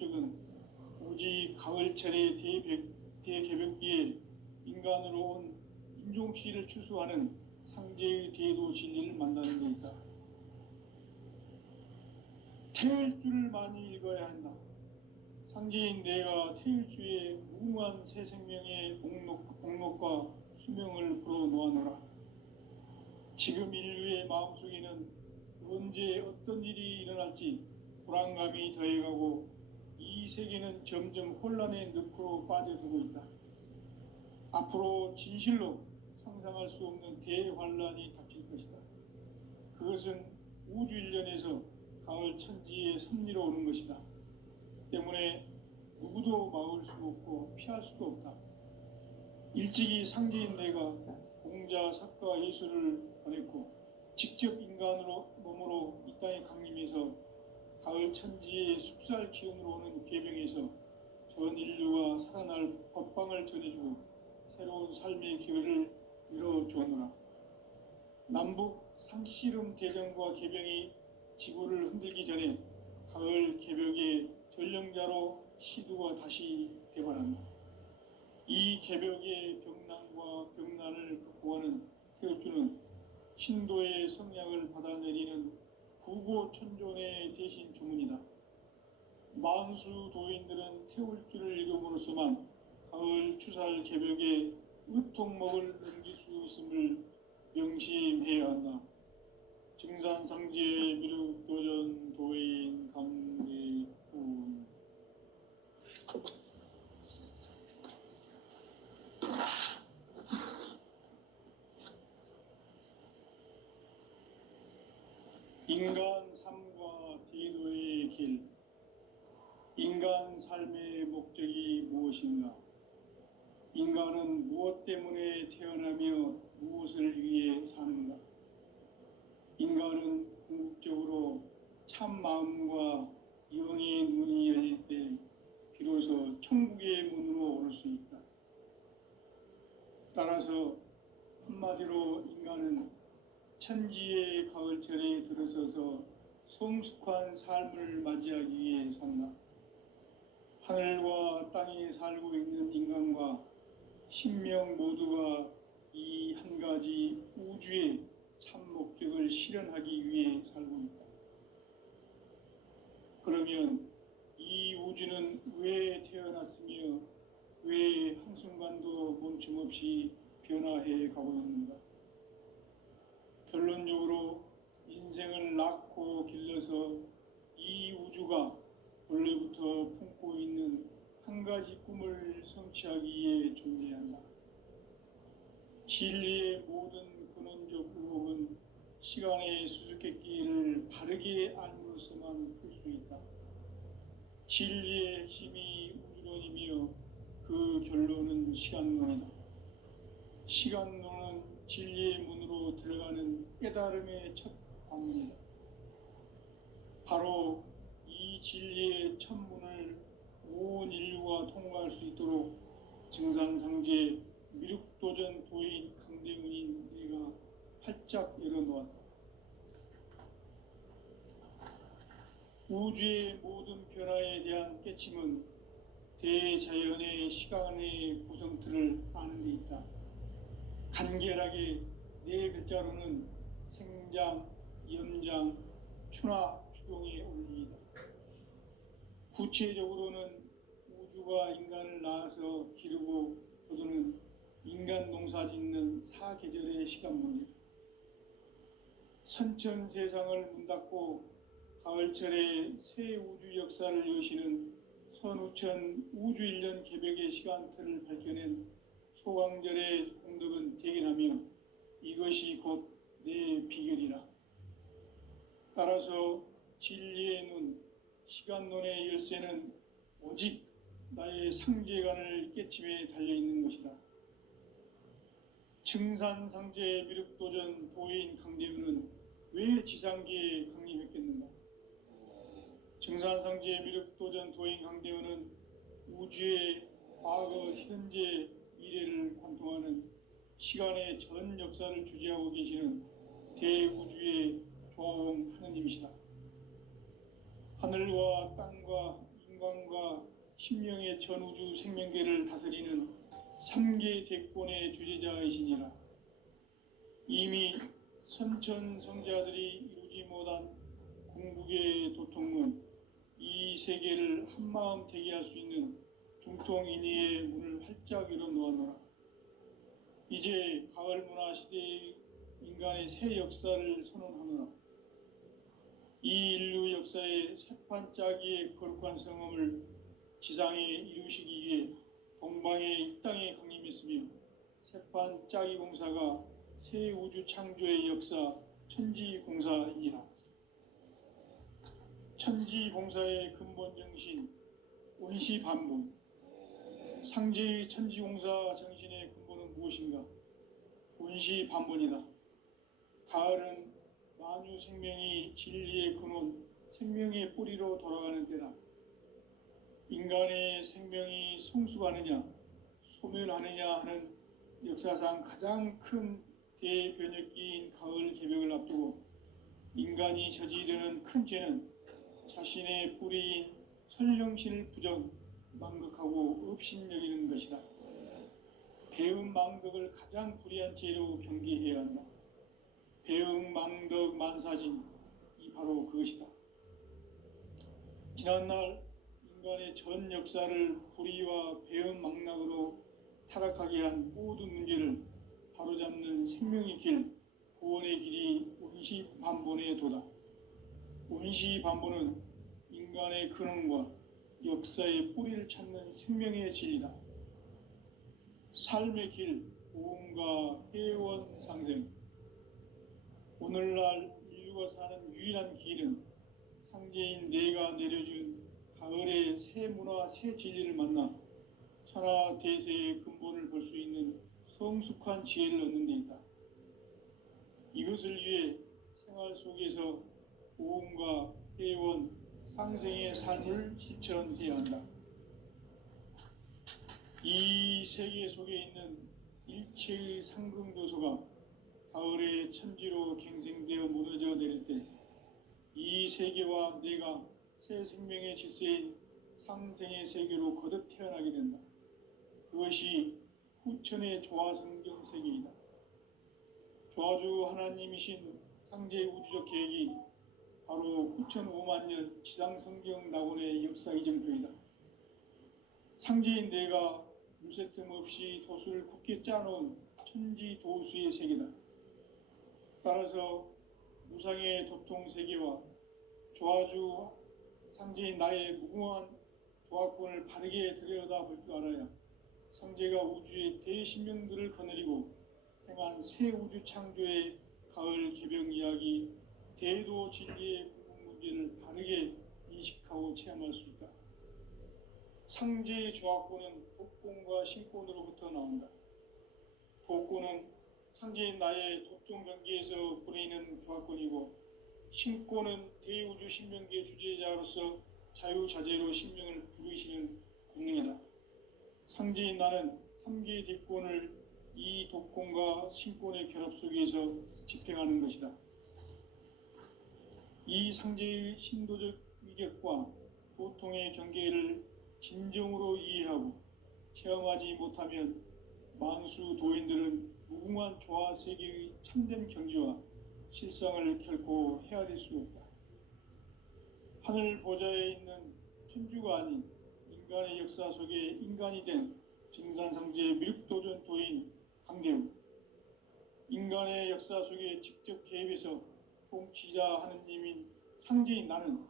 목적은 오직 가을철의 대개벽기에 인간으로 온 인종시를 추수하는 상제의 대도 진리를 만나는 데 있다. 태일주를 많이 읽어야 한다. 상제인 내가 태일주의 무궁한 새 생명의 목록과 수명을 불어놓아노라. 지금 인류의 마음속에는 언제 어떤 일이 일어날지 불안감이 더해가고 이 세계는 점점 혼란의 늪으로 빠져들고 있다. 앞으로 진실로 상상할 수 없는 대환란이 닥칠 것이다. 그것은 우주 일련에서 가을 천지의 섭리로 오는 것이다. 때문에 누구도 막을 수 없고 피할 수도 없다. 일찍이 상제인 내가 공자, 석가, 예수를 보냈고 직접 인간으로 몸으로 이 땅에 강림해서 가을 천지의 숙살 기운으로 오는 궤병에서 전 인류가 살아날 법방을 전해주고 새로운 삶의 기회를 이뤄주었노라. 남북 상씨름 대전과 개병이 지구를 흔들기 전에 가을 개벽의 전령자로 시두가 다시 대발한다. 이 개벽의 병난과 병난을 극복하는 태울주는 신도의 성량을 받아내리는 구고천존의 대신 주문이다. 만수 도인들은 태울주를 읽음으로써만 가을 추살 개벽의 으통목을 넘길 수 있음을 명심해야 한다. 증산상제 미륵도전 도인 강대훈. 인간 삶과 대도의 길. 인간 삶의 목적이 무엇인가? 인간은 무엇 때문에 태어나며 무엇을 위해 사는가? 인간은 궁극적으로 참 마음과 영의 눈이 열릴 때 비로소 천국의 문으로 오를 수 있다. 따라서 한마디로 인간은 천지의 가을철에 들어서서 성숙한 삶을 맞이하기 위해 산다. 하늘과 땅에 살고 있는 인간과 신명 모두가 이 한 가지 우주의 참 목적을 실현하기 위해 살고 있다. 그러면 이 우주는 왜 태어났으며 왜 한순간도 멈춤없이 변화해 가고 있는가? 결론적으로 인생을 낳고 길러서 이 우주가 원래부터 품고 있는 한 가지 꿈을 성취하기 위해 존재한다. 진리의 모든 근원적 의혹은 시간의 수수께끼를 바르게 알므로써만 풀 수 있다. 진리의 핵심이 우주론이며 그 결론은 시간론이다. 시간론은 진리의 문으로 들어가는 깨달음의 첫 방문이다. 바로 이 진리의 첫 문을 온 인류가 통과할 수 있도록 증산상제 미륵도전 도인 강대훈인 내가 활짝 열어놓았다. 우주의 모든 변화에 대한 깨침은 대자연의 시간의 구성틀을 아는 데 있다. 간결하게 네 글자로는 생장, 염장, 추나 추동의 원리이다. 구체적으로는 우주가 인간을 낳아서 기르고 거두는 인간 농사 짓는 사계절의 시간 문제. 선천 세상을 문 닫고 가을철에 새 우주 역사를 여시는 선우천 우주 일년 개벽의 시간틀을 밝혀낸 소강절의 공덕은 대견하며 이것이 곧 내 비결이라. 따라서 진리의 눈, 시간론의 열쇠는 오직 나의 상제관을 깨침에 달려있는 것이다. 증산상제 미륵도전 도인 강대훈은 왜 지상계에 강림했겠는가? 증산상제 미륵도전 도인 강대훈은 우주의 과거, 현재, 미래를 관통하는 시간의 전 역사를 주재하고 계시는 대우주의 조화원 하느님이시다. 하늘과 땅과 인간과 신명의 전우주 생명계를 다스리는 3계 대권의 주제자이시니라. 이미 선천성자들이 이루지 못한 궁극의 도통문, 이 세계를 한마음 되게 할 수 있는 중통인의의 문을 활짝 열어 놓아노라. 이제 가을 문화 시대의 인간의 새 역사를 선언하노라. 이 인류 역사의 새판 짜기의 거룩한 성험을 지상에 이루시기 위해 동방의 이 땅에 강림했으며, 새판 짜기 공사가 새 우주 창조의 역사 천지공사이니라. 천지공사의 근본 정신 운시반본, 상제의 천지공사 정신의 근본은 무엇인가? 운시반본이다. 가을은 만유 생명이 진리의 근원, 생명의 뿌리로 돌아가는 때다. 인간의 생명이 성숙하느냐 소멸하느냐 하는 역사상 가장 큰 대변혁기인 가을 개벽을 앞두고 인간이 저지르는 큰 죄는 자신의 뿌리인 선령신을 부정, 망극하고 업신여기는 것이다. 배음 망덕을 가장 불의한 죄로 경계해야 한다. 배음 망덕 만사진, 이 바로 그것이다. 지난날 인간의 전 역사를 불의와 배음 망락으로 타락하게 한 모든 문제를 바로잡는 생명의 길, 구원의 길이 운시반본의 도다. 운시반본은 인간의 근원과 역사의 뿌리를 찾는 생명의 진리다. 삶의 길, 오음과 회원 상생. 오늘날 인류가 사는 유일한 길은 상제인 내가 내려준 가을의 새 문화, 새 진리를 만나 천하 대세의 근본을 볼 수 있는 성숙한 지혜를 얻는 데 있다. 이것을 위해 생활 속에서 오음과 회원, 상생의 삶을 실천해야 한다. 이 세계 속에 있는 일체의 상승도소가 가을의 천지로 갱생되어 무너져 내릴 때 이 세계와 내가 새 생명의 질서인 상생의 세계로 거듭 태어나게 된다. 그것이 후천의 조화성경 세계이다. 조화주 하나님이신 상제의 우주적 계획이 바로 후천 5만년 지상성경 낙원의 역사 이정표이다. 상제인 내가 물새틈 없이 도수를 굳게 짜놓은 천지도수의 세계다. 따라서 무상의 도통 세계와 조화주 상제인 나의 무궁한 조화권을 바르게 들여다볼 줄 알아야 상제가 우주의 대신명들을 거느리고 행한 새 우주 창조의 가을 개벽 이야기, 대도 진리의 궁극 문제를 바르게 인식하고 체험할 수 있다. 상제의 조화권은 독권과 신권으로부터 나온다. 독권은 상제인 나의 도통 경계에서 부리는 조화권이고, 신권은 대우주 신명계 주제자로서 자유자재로 신명을 부르시는 권능이다. 상제인 나는 3계 뒷권을 이 독권과 신권의 결합 속에서 집행하는 것이다. 이 상제의 신도적 위격과 도통의 경계를 진정으로 이해하고 체험하지 못하면 만수 도인들은 무궁한 조화 세계의 참된 경지와 실상을 결코 헤아릴 수 없다. 하늘 보좌에 있는 천주가 아닌 인간의 역사 속에 인간이 된 증산상제 미륵도전 도인 강대우, 인간의 역사 속에 직접 개입해서 통치자 하느님인 상제인 나는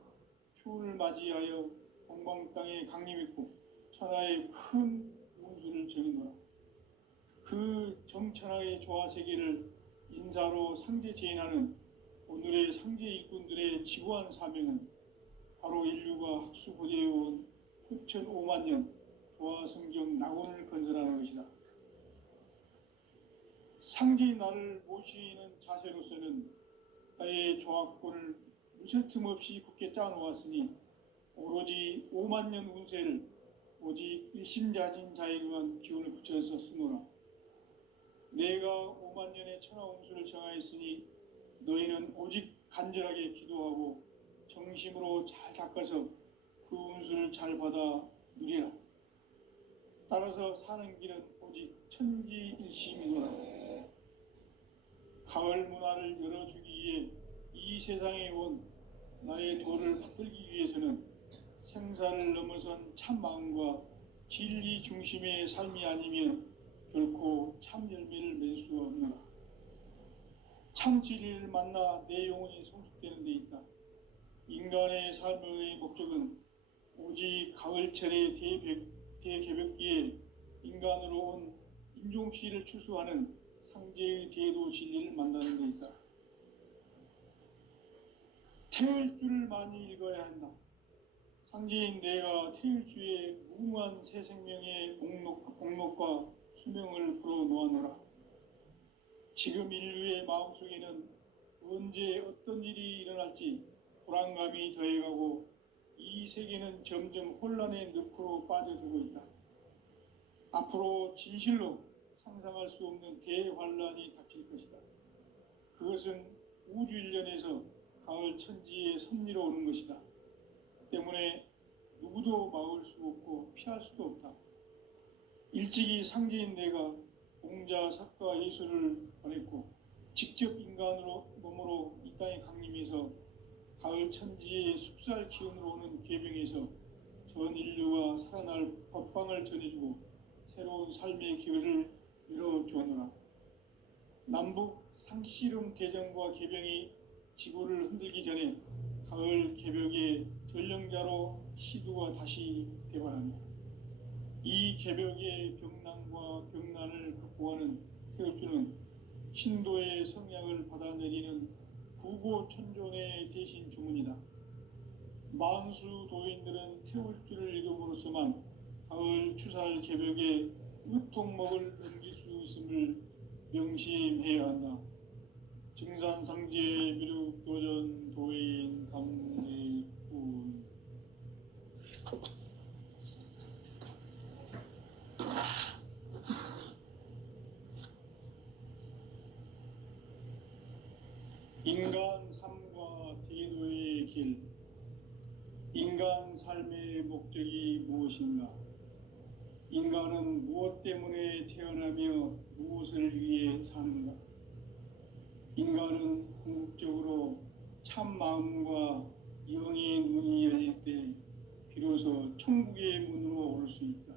추운을 맞이하여 동방 땅에 강림했고 천하의 큰 운수를 정해놓아. 그 정천하의 조화세계를 인사로 상제 제인하는 오늘의 상제 일꾼들의 지구한 사명은 바로 인류가 학수고대해온 후천 5만년 조화성경 낙원을 건설하는 것이다. 상제인 나를 모시는 자세로서는 나의 조화권을 무쇠틈 없이 굳게 짜놓았으니 오로지 5만년 운세를 오직 일심자진 자에게만 기운을 붙여서 쓰노라. 내가 5만년의 천하 운수를 정하였으니 너희는 오직 간절하게 기도하고 정심으로 잘 닦아서 그 운수를 잘 받아 누리라. 따라서 사는 길은 오직 천지일심이노라. 가을 문화를 열어주기 위해 이 세상에 온 나의 도를 받들기 위해서는 생사를 넘어선 참 마음과 진리 중심의 삶이 아니면 결코 참 열매를 맺을 수가 없노라. 참 진리를 만나 내 영혼이 성숙되는 데 있다. 인간의 삶의 목적은 오직 가을철의 대개벽기에 인간으로 온 인종피를 추수하는 상제의 대도 진리를 만나는 데 있다. 태일주를 많이 읽어야 한다. 상제인 내가 태일주의 무궁한 새 생명의 목록과 수명을 불어놓아노라. 지금 인류의 마음속에는 언제 어떤 일이 일어날지 불안감이 더해가고 이 세계는 점점 혼란의 늪으로 빠져들고 있다. 앞으로 진실로 상상할 수 없는 대환란이 닥칠 것이다. 그것은 우주 일련에서 가을 천지의 섭리로 오는 것이다. 때문에 누구도 막을 수 없고 피할 수도 없다. 일찍이 상제인 내가 공자, 석가, 예수를 보냈고 직접 인간으로 몸으로 이 땅에 강림해서 가을 천지의 숲살 기운으로 오는 계병에서 전 인류가 살아날 법방을 전해주고 새로운 삶의 기회를 열어주었노라. 남북 상씨름 대전과 계병이 지구를 흔들기 전에 가을 개벽의 전령자로 시두가 다시 대발한다. 이 개벽의 병난과 병난을 극복하는 태울주는 신도의 성향을 받아내리는 구고천존의 대신 주문이다. 만수 도인들은 태울주를 읽음으로써만 가을 추살 개벽의 으통목을 넘길 수 있음을 명심해야 한다. 증산상제 미륵도전 도인 강대군. 인간 삶과 대도의 길. 인간 삶의 목적이 무엇인가? 인간은 무엇 때문에 태어나며 무엇을 위해 사는가? 인간은 궁극적으로 참 마음과 영의 눈이 열릴 때 비로소 천국의 문으로 오를 수 있다.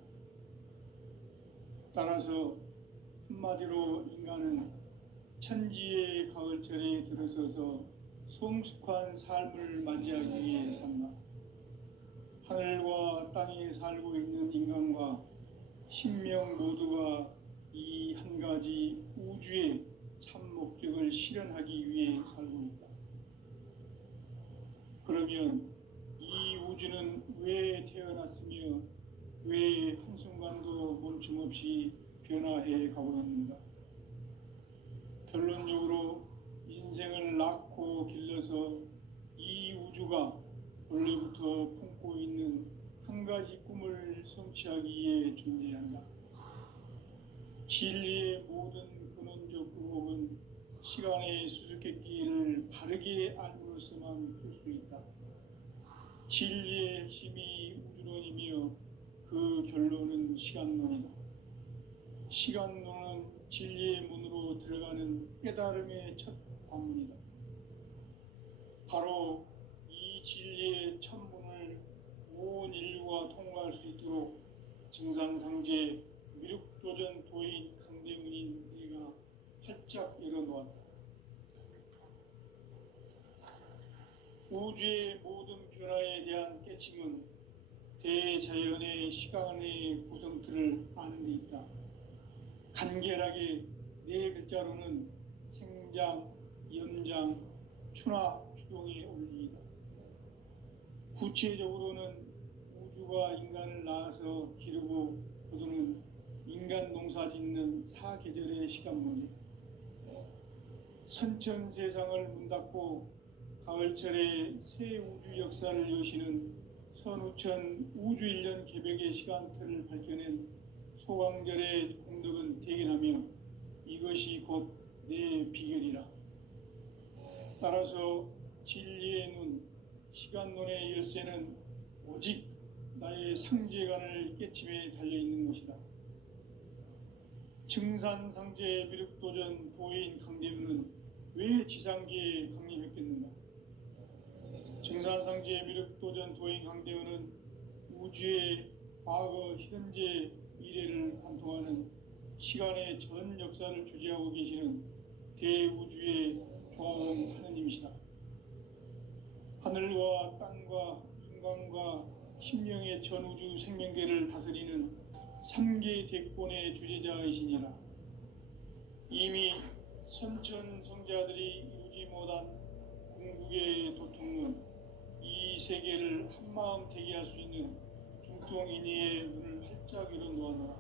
따라서 한마디로 인간은 천지의 가을철에 들어서서 성숙한 삶을 맞이하기 위해 산다. 하늘과 땅에 살고 있는 인간과 신명 모두가 이 한 가지 우주의 참 목적을 실현하기 위해 살고 있다. 그러면 이 우주는 왜 태어났으며 왜 한순간도 멈춤없이 변화해 가고 있는가? 결론적으로 인생을 낳고 길러서 이 우주가 원래부터 품고 있는 한 가지 꿈을 성취하기 위해 존재한다. 진리의 모든 근원적 의혹은 시간의 수수께끼를 바르게 알므로써만 풀 수 있다. 진리의 핵심이 우주론이며 그 결론은 시간론이다. 시간론은 진리의 문으로 들어가는 깨달음의 첫 관문이다. 바로 이 진리의 첫 문을 온 인류가 통과할 수 있도록 증산상제 미륵도전 도인 강대문인 내가 활짝 열어놓았다. 우주의 모든 변화에 대한 깨침은 대자연의 시간의 구성틀을 아는 데 있다. 간결하게 네 글자로는 생장, 연장, 추나 추동의 원리이다. 구체적으로는 우주가 인간을 낳아서 기르고 거두는 인간 농사 짓는 사계절의 시간 문제. 선천 세상을 문 닫고 가을철에 새 우주 역사를 여시는 선우천 우주 1년 개벽의 시간틀을 밝혀낸 소강절의 공덕은 대견하며 이것이 곧 내 비결이라. 따라서 진리의 눈, 시간론의 열쇠는 오직 나의 상제관을 깨침에 달려있는 것이다. 증산상제 미륵도전 도인 강대우는 왜 지상계에 강림했겠는가? 증산상제 미륵도전 도인 강대우는 우주의 과거, 현재, 미래를 관통하는 시간의 전 역사를 주재하고 계시는 대우주의 조화원 하느님이시다. 하늘과 땅과 인간과 신명의 전우주 생명계를 다스리는 3계 대권의 주재자이시니라. 이미 선천성자들이 이루지 못한 궁극의 도통은 이 세계를 한마음 대기할 수 있는 중통인의의 문을 활짝 열어놓았노라.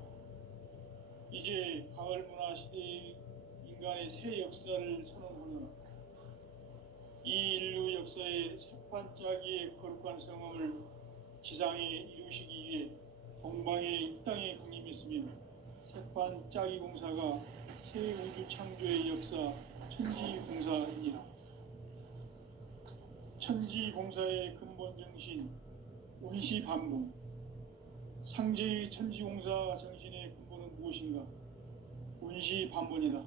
이제 가을 문화 시대의 인간의 새 역사를 선언하노라. 이 인류 역사의 새판짜기의 거룩한 성함을 지상에 이루시기 위해 동방의 이 땅에 강림했으며 새판짜기 공사가 새 우주 창조의 역사 천지공사이니라. 천지공사의 근본 정신 운시반복. 상제의 천지공사 정신의 근본은 무엇인가? 운시반복이다.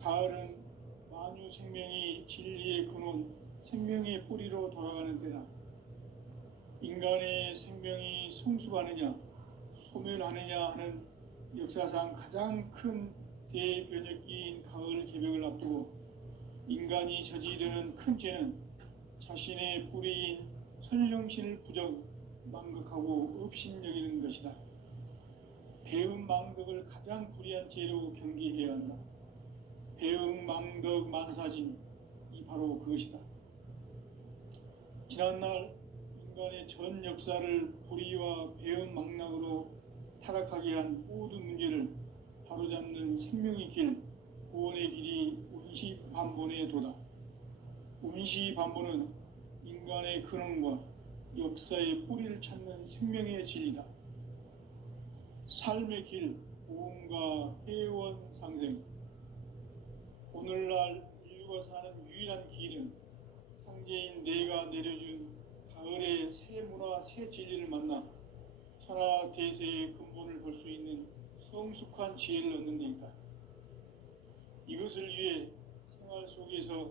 가을은 만유 생명이 진리의 근원, 생명의 뿌리로 돌아가는 때다. 인간의 생명이 성숙하느냐, 소멸하느냐 하는 역사상 가장 큰 대변혁기인 가을 개벽을 앞두고 인간이 저지르는 큰 죄는 자신의 뿌리인 선령신을 망각하고 업신여기는 것이다. 배은망덕을 가장 불의한 죄로 경계해야 한다. 배은망덕 만사진이 바로 그것이다. 지난날 인간의 전 역사를 불의와 배은망락으로 타락하게 한 모든 문제를 바로잡는 생명의 길, 구원의 길이 운시반본의 도다. 운시반본은 인간의 근원과 역사의 뿌리를 찾는 생명의 진리다. 삶의 길, 보험과 회원 상생. 오늘날 인류가 사는 유일한 길은 상제인 내가 내려준 가을의 새 문화, 새 진리를 만나 천하 대세의 근본을 볼 수 있는 성숙한 지혜를 얻는 데 있다. 이것을 위해 생활 속에서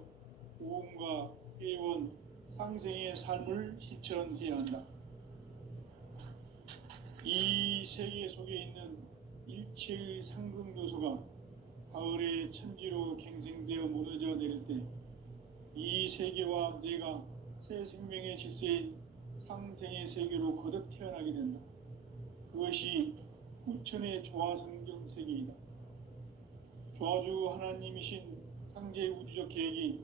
보험과 회원, 상생의 삶을 실천해야 한다. 이 세계 속에 있는 일체의 상승 요소가 가을의 천지로 갱생되어 무너져 내릴 때 이 세계와 내가 새 생명의 질서인 상생의 세계로 거듭 태어나게 된다. 그것이 후천의 조화성경 세계이다. 조화주 하나님이신 상제 우주적 계획이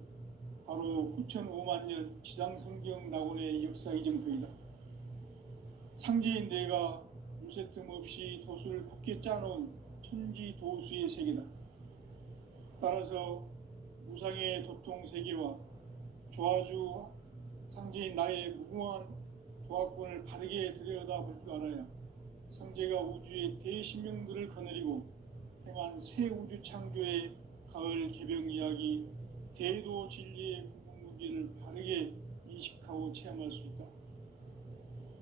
바로 후천 5만년 지상성경 낙원의 역사 이정표이다. 상제인 내가 무쇠틈 없이 도수를 굳게 짜놓은 천지 도수의 세계다. 따라서 무상의 도통 세계와 조화주 상제인 나의 무궁한 조화권을 바르게 들여다볼 줄 알아야 상제가 우주의 대신명들을 거느리고 행한 새 우주 창조의 가을 개병 이야기, 대도 진리의 구분 문제를 바르게 인식하고 체험할 수 있다.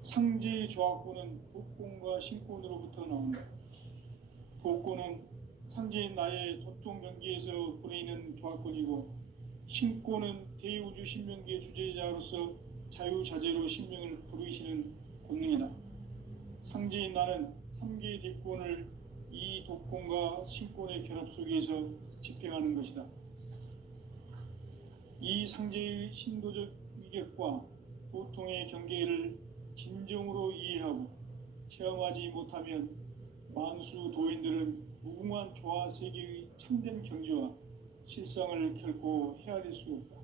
상제의 조화권은 복권과 신권으로부터 나온다. 복권은 상제인 나의 도통 경계에서 보내는 조화권이고, 신권은 대우주 신명계 주제자로서 자유자재로 신명을 부르시는 권능이다. 상제인 나는 3개 대권을 이 도권과 신권의 결합 속에서 집행하는 것이다. 이 상제의 신도적 위격과 도통의 경계를 진정으로 이해하고 체험하지 못하면 만수 도인들은 무궁한 조화 세계의 참된 경지와 실상을 결코 헤아릴 수 없다.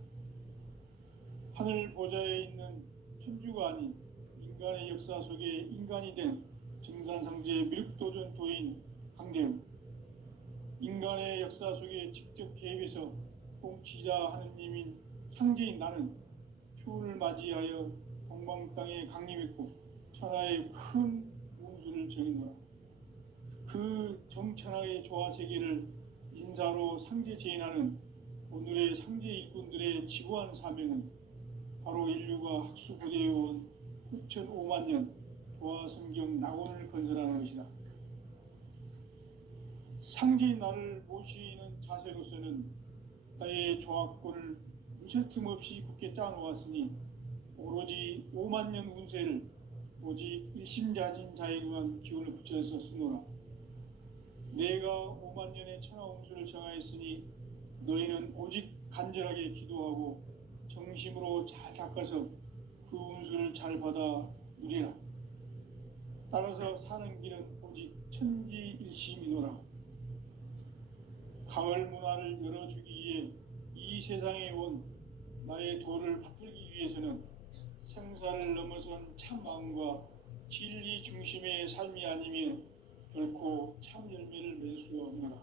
하늘 보좌에 있는 천주가 아닌 인간의 역사 속에 인간이 된 증산상제 미륵도전 도인 강대우. 인간의 역사 속에 직접 개입해서 통치자 하느님인 상제인 나는 추운을 맞이하여 동방 땅에 강림했고 천하의 큰 운수를 정했노라. 그 정천하의 조화세계를 인사로 상제 제인하는 오늘의 상제 일꾼들의 지구한 사명은 바로 인류가 학수고대해온 후천 5만 년 도화 성경 낙원을 건설하는 것이다. 상제인 나를 모시는 자세로서는 나의 조합권을 무쇠틈 없이 굳게 짜놓았으니 오로지 5만 년 운세를 오직 일심자진 자에게만 기운을 붙여서 쓰노라. 내가 5만 년의 천하 운수를 정하였으니 너희는 오직 간절하게 기도하고 정심으로 잘 닦아서 그 운수를 잘 받아 누리라. 따라서 사는 길은 오직 천지일심이노라. 가을 문화를 열어주기 위해 이 세상에 온 나의 도를 붙들기 위해서는 생사를 넘어선 참 마음과 진리 중심의 삶이 아니면 결코 참 열매를 맺을 수 없노라.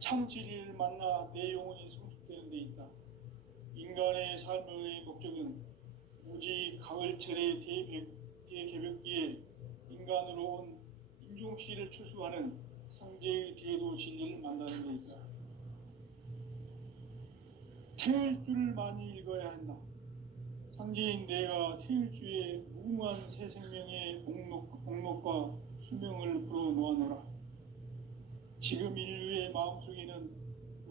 참 진리를 만나 내 영혼이 성숙되는 데 있다. 인간의 삶의 목적은 오직 가을철의 대개벽기에 인간으로 온 인종씨를 추수하는 상제의 대도 진리를 만나는 데 있다. 태일주를 많이 읽어야 한다. 상제인 내가 태일주의 무궁한 새 생명의 목록과 수명을 불어놓아노라. 지금 인류의 마음속에는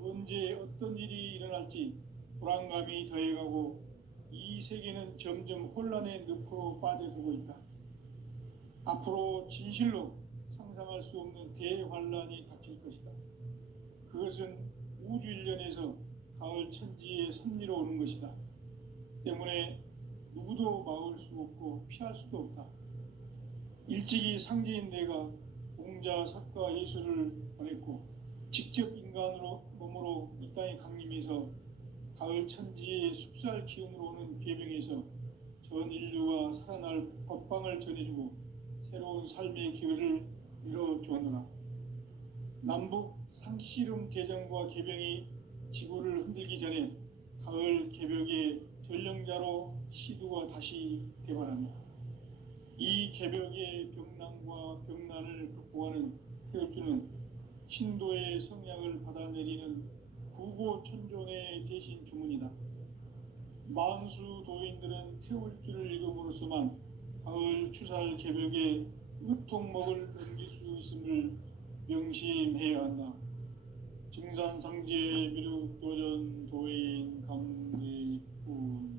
언제 어떤 일이 일어날지 불안감이 더해가고 이 세계는 점점 혼란의 늪으로 빠져들고 있다. 앞으로 진실로 상상할 수 없는 대환란이 닥칠 것이다. 그것은 우주 일련에서 가을 천지의 섭리로 오는 것이다. 때문에 누구도 막을 수 없고 피할 수도 없다. 일찍이 상제인 내가 공자, 석가, 예수를 보냈고 직접 인간으로 몸으로 이 땅에 강림해서 가을 천지의 숲살 기운으로 오는 괴병에서 전 인류가 살아날 법방을 전해주고 새로운 삶의 기회를 밀어주었노라. 남북 상씨름 대전과 개병이 지구를 흔들기 전에 가을 개벽의 전령자로 시두가 다시 대발한다. 이 개벽의 병난과 병난을 극복하는 태울주는 신도의 성량을 받아내리는 구고천존의 대신 주문이다. 만수 도인들은 태울주를 읽음으로써만 가을 추살 개벽의 으통목을 넘길 수 있음을 명심해야 한다. 증산상제 미륵도전 도인 감대군.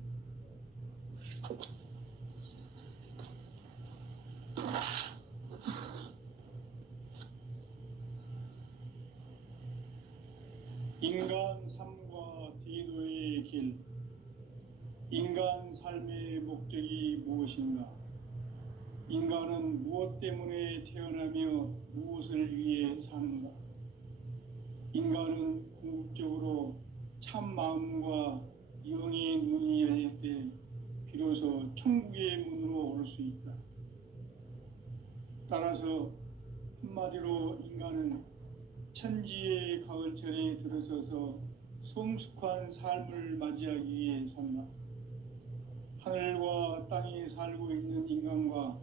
인간 삶과 대도의 길. 인간 삶의 목적이 무엇인가? 인간은 무엇 때문에 태어나며 무엇을 위해 사는가? 인간은 궁극적으로 참 마음과 영의 눈이 열릴 때 비로소 천국의 문으로 올 수 있다. 따라서 한마디로 인간은 천지의 가을철에 들어서서 성숙한 삶을 맞이하기 위해 산다. 하늘과 땅에 살고 있는 인간과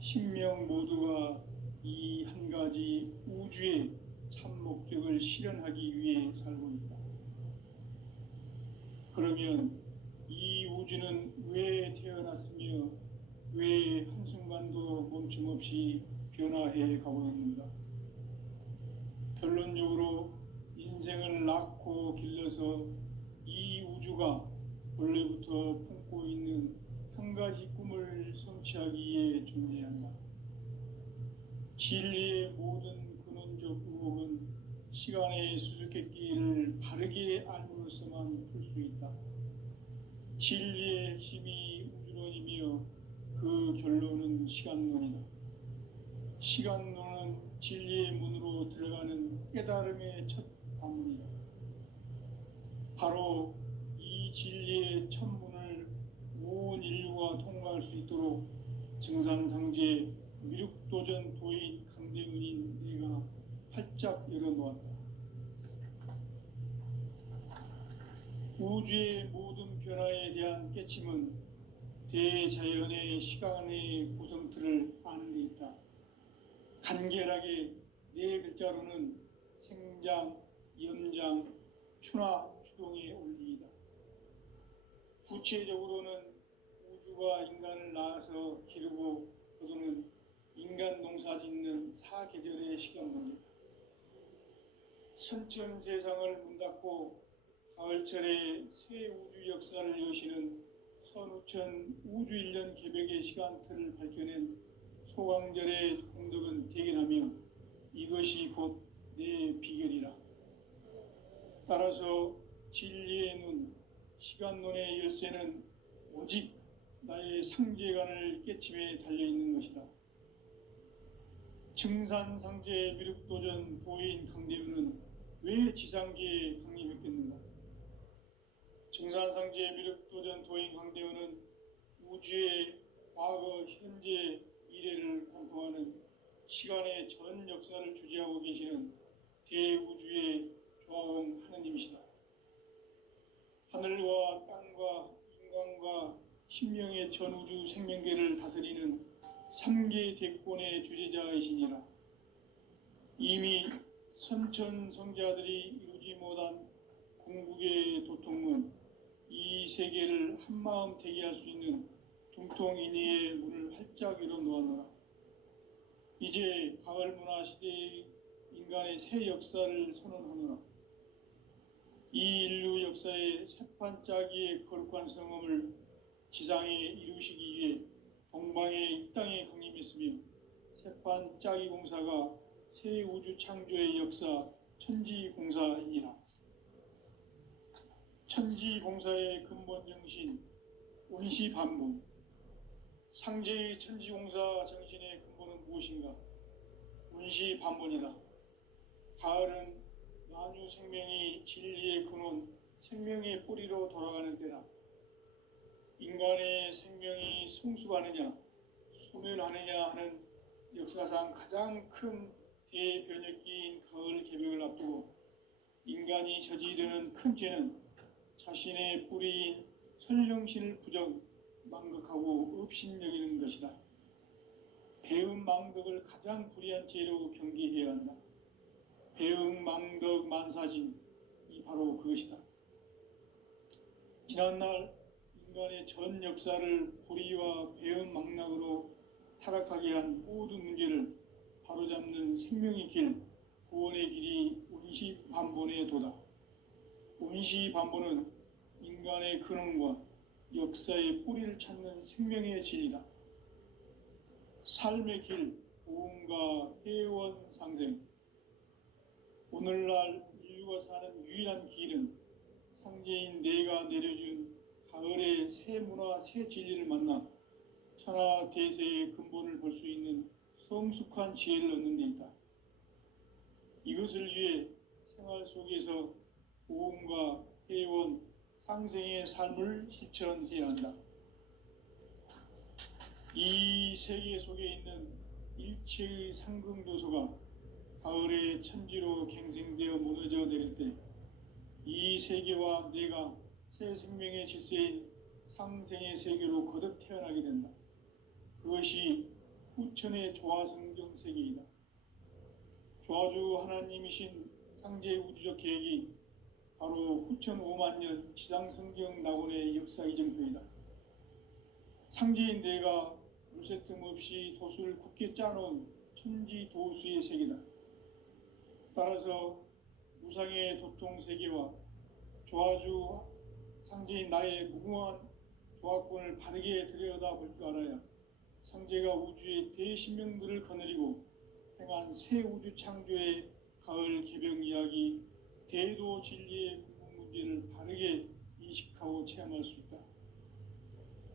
신명 모두가 이 한 가지 우주의 참 목적을 실현하기 위해 살고 있다. 그러면 이 우주는 왜 태어났으며 왜 한순간도 멈춤 없이 변화해 가고 있는가? 결론적으로 인생을 낳고 길러서 이 우주가 원래부터 품고 있는 한 가지 꿈을 성취하기 위해 존재한다. 진리의 모든 근원적 의혹은 시간의 수수께끼를 바르게 알므로써만 풀 수 있다. 진리의 핵심이 우주론이며 그 결론은 시간론이다. 시간론은 진리의 문으로 들어가는 깨달음의 첫 방문이다. 바로 이 진리의 첫 문을 온 인류가 통과할 수 있도록 증산상제 미륵도전 도인 강대은인 내가 활짝 열어놓았다. 우주의 모든 변화에 대한 깨침은 대자연의 시간의 구성틀을 아는 데 있다. 간결하게 네 글자로는 생장, 연장, 추나 추동의 원리이다. 구체적으로는 우주 천주가 인간을 낳아서 기르고 거두는 인간 농사 짓는 사계절의 시간 문제. 선천 세상을 문 닫고 가을철에 새 우주 역사를 여시는 선우천 우주일년 개벽의 시간틀을 밝혀낸 소강절의 공덕은 대견하며 이것이 곧 내 비결이라. 따라서 진리의 눈, 시간론의 열쇠는 오직 나의 상제관을 깨침에 달려있는 것이다. 증산상제 미륵도전 도인 강대우는 왜 지상계에 강림했겠는가? 증산상제 미륵도전 도인 강대우는 우주의 과거, 현재, 미래를 관통하는 시간의 전 역사를 주재하고 계시는 대우주의 조화원 하느님이시다. 하늘과 땅과 인간과 신명의 전우주 생명계를 다스리는 3계 대권의 주재자이시니라. 이미 선천성자들이 이루지 못한 궁극의 도통문, 이 세계를 한마음 대기할 수 있는 중통인의의 문을 활짝 열어놓았노라. 이제 가을 문화 시대의 인간의 새 역사를 선언하노라. 이 인류 역사의 새판짜기의 거룩한 성음을 지상에 이루시기 위해 동방의 이 땅에 강림했으며 새판짜기 공사가 새 우주 창조의 역사 천지공사이니라. 천지공사의 근본 정신 온시반분. 상제의 천지공사 정신의 근본은 무엇인가? 온시반분이다. 가을은 만유 생명이 진리의 근원, 생명의 뿌리로 돌아가는 때다. 인간의 생명이 성숙하느냐, 소멸하느냐 하는 역사상 가장 큰 대변혁기인 가을 개벽을 앞두고 인간이 저지르는 큰 죄는 자신의 뿌리인 설령신을 부정, 망극하고 업신여기는 것이다. 배음 망덕을 가장 불의한 죄로 경계해야 한다. 배음 망덕 만사진이 바로 그것이다. 지난날 인간의 전 역사를 불의와 배음 망락으로 타락하게 한 모든 문제를 바로잡는 생명의 길, 구원의 길이 온시반본의 도다. 온시반본은 인간의 근원과 역사의 뿌리를 찾는 생명의 진리다. 삶의 길, 보험과 회원 상생. 오늘날 인류가 사는 유일한 길은 상제인 내가 내려준 가을의 새 문화, 새 진리를 만나 천하 대세의 근본을 볼 수 있는 성숙한 지혜를 얻는 데 있다. 이것을 위해 생활 속에서 보험과 회원, 상생의 삶을 실천해야 한다. 이 세계 속에 있는 일체의 상금도소가 가을의 천지로 갱생되어 무너져 내릴 때 이 세계와 내가 새 생명의 질서인 상생의 세계로 거듭 태어나게 된다. 그것이 후천의 조화성경 세계이다. 조화주 하나님이신 상제의 우주적 계획이 바로 후천 5만년 지상성경 낙원의 역사 이정표이다. 상제인 내가 물새 틈 없이 도수를 굳게 짜놓은 천지도수의 세계다. 따라서 무상의 도통 세계와 조화주 상제인 나의 무궁한 조화권을 바르게 들여다볼 줄 알아야 상제가 우주의 대신명들을 거느리고 행한 새 우주 창조의 가을 개벽 이야기, 대도 진리의 궁극 문제를 바르게 인식하고 체험할 수 있다.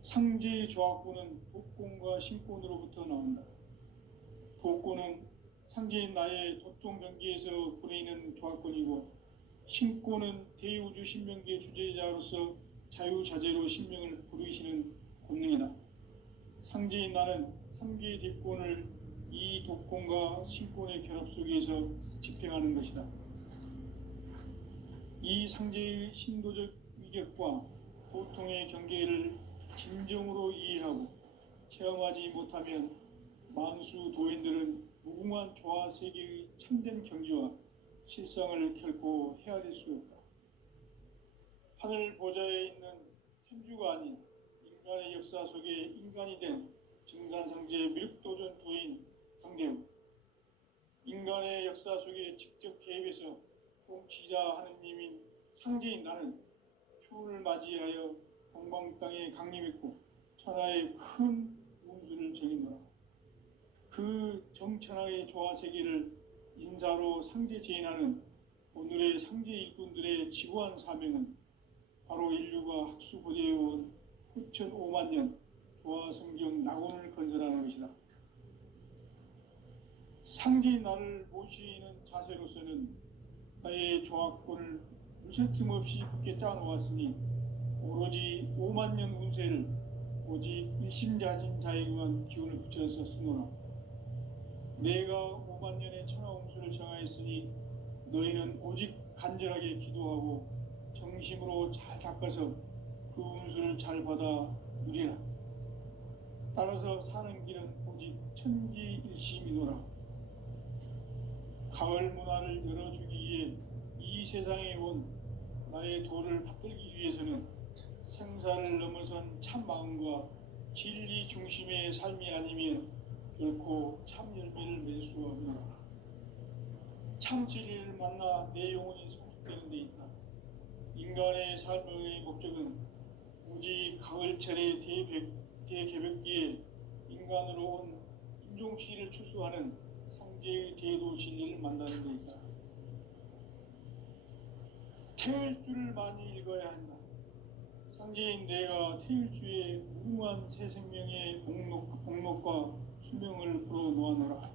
상제의 조화권은 도권과 신권으로부터 나온다. 도권은 상제인 나의 도통 경계에서 부리는 조화권이고, 신권은 대우주 신명계 주제자로서 자유자재로 신명을 부르시는 권능이다. 상제인 나는 3개의 뒷권을 이 도권과 신권의 결합 속에서 집행하는 것이다. 이 상제의 신도적 위격과 도통의 경계를 진정으로 이해하고 체험하지 못하면 만수 도인들은 무궁한 조화 세계의 참된 경지와 실상을 결코 헤아릴 수 없다. 하늘 보좌에 있는 천주가 아닌 인간의 역사 속에 인간이 된 증산상제의 미륵도전 도인 강대우, 인간의 역사 속에 직접 개입해서 통치자 하느님인 상제인 나는 추운을 맞이하여 동방 땅에 강림했고 천하의 큰 운수를 정했노라. 그 정천하의 조화세계를 인사로 상제 제인하는 오늘의 상제 일꾼들의 지구한 사명은 바로 인류가 학수고대해온 후천 5만 년 조화성경 낙원을 건설하는 것이다. 상제인 나를 모시는 자세로서는 나의 조화권을 무쇠틈 없이 굳게 짜놓았으니 오로지 5만 년 운세를 오직 일심자진 자에게만 기운을 붙여서 쓰노라. 내가 5만 년의 천하운수를 정하였으니 너희는 오직 간절하게 기도하고 정심으로 잘 닦아서 그 운수를 잘 받아 누리라. 따라서 사는 길은 오직 천지일심이노라. 가을 문화를 열어주기 위해 이 세상에 온 나의 도를 받들기 위해서는 생사를 넘어선 참 마음과 진리 중심의 삶이 아니면 결코 참 열매를 맺을 수 없노라. 참 진리를 만나 내 영혼이 성숙되는 데 있다. 인간의 삶의 목적은 오직 가을철의 대개벽기에 인간으로 온 인종시를 추수하는 상제의 대도 진리를 만나는 데 있다. 태일주를 많이 읽어야 한다. 상제인 내가 태일주의 무궁한 새 생명의 목록과 수명을 풀어놓아노라.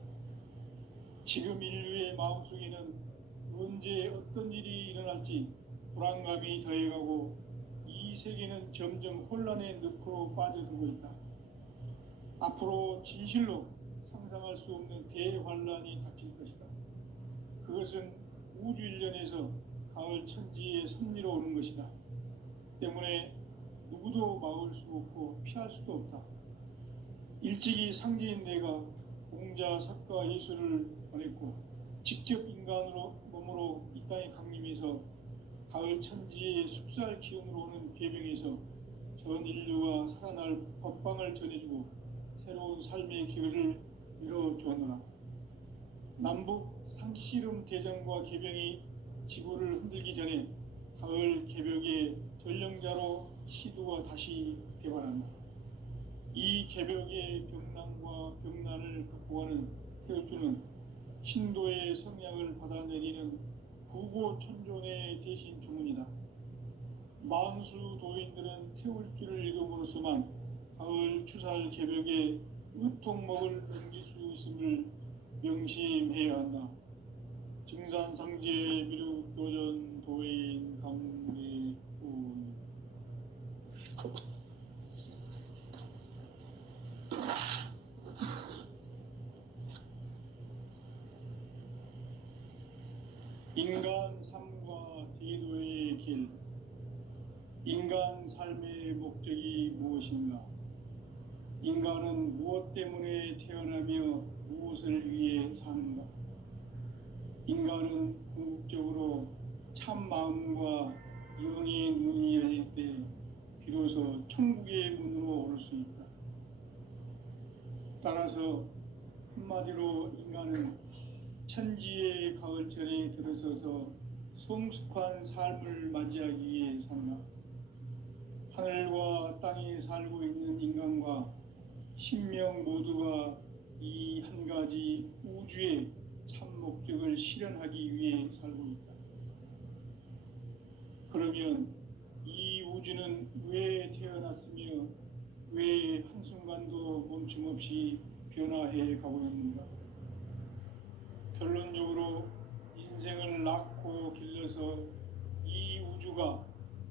지금 인류의 마음속에는 언제 어떤 일이 일어날지 불안감이 더해가고 이 세계는 점점 혼란의 늪으로 빠져들고 있다. 앞으로 진실로 상상할 수 없는 대환란이 닥칠 것이다. 그것은 우주 일련에서 가을 천지의 섭리로 오는 것이다. 때문에 누구도 막을 수 없고 피할 수도 없다. 일찍이 상제인 내가 공자, 석가, 예수를 보냈고 직접 인간으로 몸으로 이 땅에 강림해서 가을 천지의 숲살 기운으로 오는 계명에서 전 인류가 살아날 법방을 전해주고 새로운 삶의 기회를 열어주었노라. 남북 상씨름 대전과 계병이 지구를 흔들기 전에 가을 개벽의 전령자로 시도가 다시 개발한다. 이 개벽의 병난과 병난을 극복하는 태울주는 신도의 성향을 받아내리는 구고천존의 대신 주문이다. 만수 도인들은 태울주를 읽음으로써만 가을 추살 개벽의 의통목을 넘길 수 있음을 명심해야 한다. 증산상제 미륵도전 도인 강대훈. 인간 삶과 대도의 길. 인간 삶의 목적이 무엇인가? 인간은 무엇 때문에 태어나며 무엇을 위해 사는가? 인간은 궁극적으로 참 마음과 영의 눈이 열릴 때 비로소 천국의 문으로 올 수 있다. 따라서 한마디로 인간은 천지의 가을철에 들어서서 성숙한 삶을 맞이하기 위해 산다. 하늘과 땅에 살고 있는 인간과 신명 모두가 이 한 가지 우주의 참 목적을 실현하기 위해 살고 있다. 그러면 이 우주는 왜 태어났으며 왜 한순간도 멈춤없이 변화해 가고 있는가? 결론적으로 인생을 낳고 길러서 이 우주가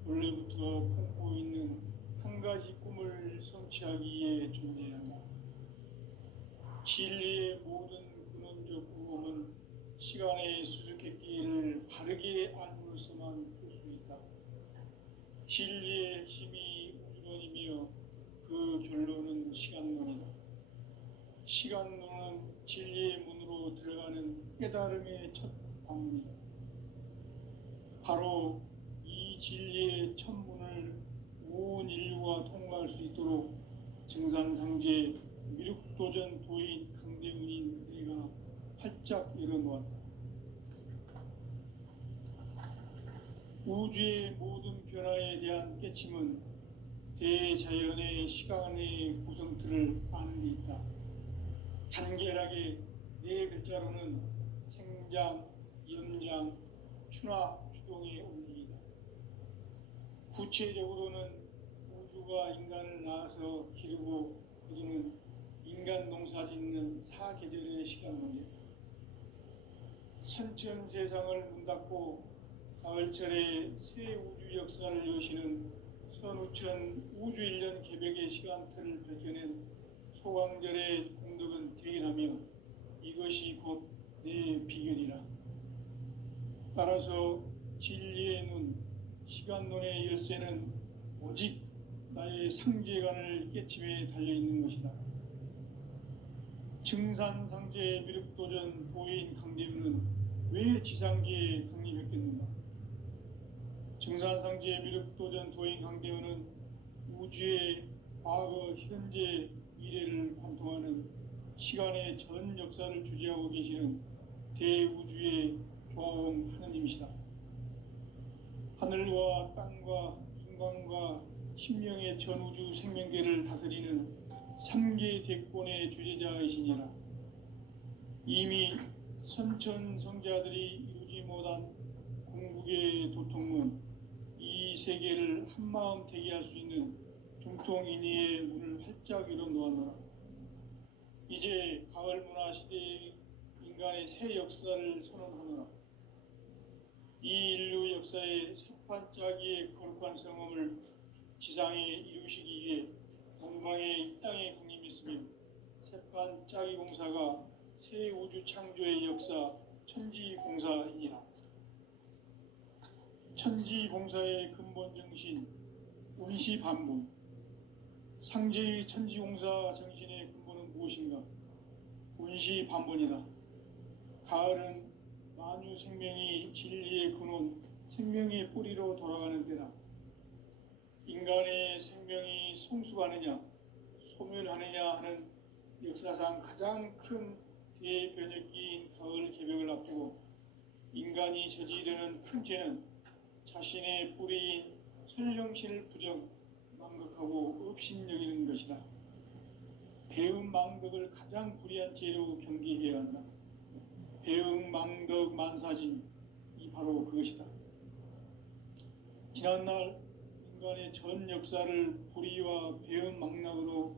원래부터 품고 있는 한 가지 꿈을 성취하기 위해 존재한다. 진리의 모든 근원적 의혹은 시간의 수수께끼를 바르게 알므로서만 풀 수 있다. 진리의 핵심이 우주론이며 그 결론은 시간론이다. 시간론은 진리의 문으로 들어가는 깨달음의 첫 방문이다. 바로 이 진리의 첫 문을 온 인류가 통과할 수 있도록 증산상제 미륵도전 도인 강대훈인 내가 활짝 열어놓았다. 우주의 모든 변화에 대한 깨침은 대자연의 시간의 구성틀을 아는 데 있다. 간결하게 네 글자로는 생장, 연장, 추나 추동의 원리이다. 구체적으로는 우주가 인간을 낳아서 기르고 거두는 인간 농사 짓는 사계절의 시간 문제, 선천 세상을 문 닫고 가을철에 새 우주 역사를 여시는 선우천 우주 1년 개벽의 시간틀을 밝혀낸 소강절의 공덕은 대견하며 이것이 곧 내 비결이라. 따라서 진리의 눈, 시간론의 열쇠는 오직 나의 상제관을 깨침에 달려있는 것이다. 증산상제 미륵도전 도인 강대훈은 왜 지상계에 강림했겠는가? 증산상제 미륵도전 도인 강대훈은 우주의 과거, 현재, 미래를 관통하는 시간의 전 역사를 주재하고 계시는 대우주의 조화원 하느님이시다. 하늘과 땅과 인간과 신명의 전우주 생명계를 다스리는 3계 대권의 주재자이시니라. 이미 선천성자들이 이루지 못한 궁극의 도통은 이 세계를 한마음 되게 할 수 있는 중통인의의 문을 활짝 열어놓았노라. 이제 가을 문화 시대의 인간의 새 역사를 선언하노라. 이 인류 역사의 새반짝이의 거룩한 성음을 지상에 이루시기 위해 동방의 이 땅에 강림했으며 새반짝이 공사가 새 우주 창조의 역사 천지공사이니라. 천지공사의 근본 정신 운시반본, 상제의 천지공사 정신의 근본은 무엇인가? 운시반본이다. 가을은 만유 생명이 진리의 근원, 생명의 뿌리로 돌아가는 때다. 인간의 생명이 성숙하느냐, 소멸하느냐 하는 역사상 가장 큰 대변혁기인 가을 개벽을 앞두고 인간이 저지르는 큰 죄는 자신의 뿌리인 설령신을 부정, 망극하고 업신여기는 것이다. 배음 망덕을 가장 불의한 죄로 경계해야 한다. 배음 망덕 만사진이 바로 그것이다. 지난날 인간의 전 역사를 불의와 배음 망락으로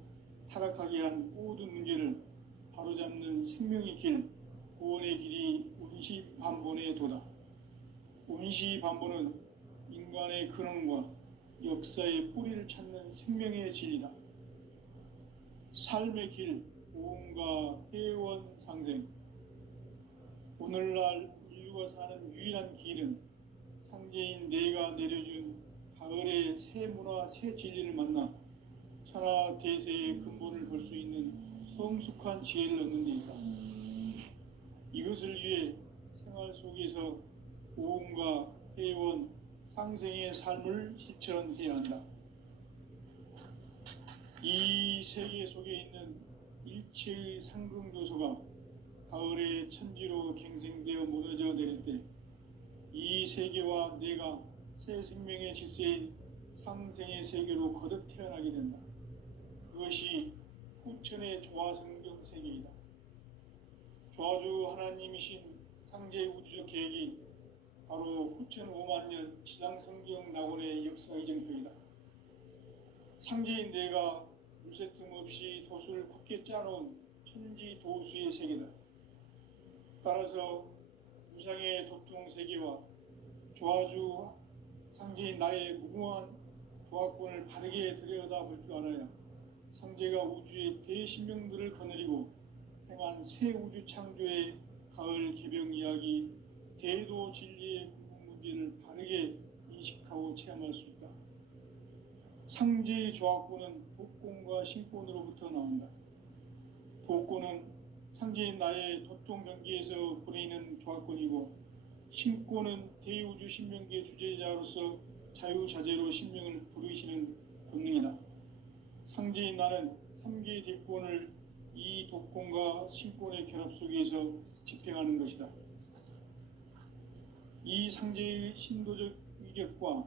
타락하게 한 모든 문제를 바로잡는 생명의 길, 구원의 길이 운시반본의 도다. 운시반본은 인간의 근원과 역사의 뿌리를 찾는 생명의 진리다. 삶의 길, 오음과 회원 상생. 오늘날 인류가 사는 유일한 길은 상제인 내가 내려준 가을의 새 문화, 새 진리를 만나 천하 대세의 근본을 볼 수 있는 성숙한 지혜를 얻는 데 있다. 이것을 위해 생활 속에서 오음과 회원, 상생의 삶을 실천해야 한다. 이 세계 속에 있는 일체의 상승조소가 가을의 천지로 갱생되어 무너져 내릴 때 이 세계와 내가 새 생명의 질서인 상생의 세계로 거듭 태어나게 된다. 그것이 후천의 조화성경 세계이다. 조화주 하나님이신 상제 우주적 계획이 바로 후천 5만 년 지상성경 낙원의 역사 이정표이다. 상제인 내가 물새틈 없이 도수를 굳게 짜놓은 천지 도수의 세계다. 따라서 무상의 도통 세계와 조화주 상제인 나의 무궁한 조화권을 바르게 들여다볼 줄 알아야 상제가 우주의 대신명들을 거느리고 행한 새 우주 창조의 가을 개병 이야기, 대도 진리의 궁극 문제를 바르게 인식하고 체험할 수 있다. 상제의 조화권은 복권과 신권으로부터 나온다. 복권은 상제인 나의 도통 경기에서 부리는 조화권이고, 신권은 대우주 신명계 주제자로서 자유자재로 신명을 부르시는 본능이다. 상제인 나는 3개의 대권을 이 독권과 신권의 결합 속에서 집행하는 것이다. 이 상제의 신도적 위격과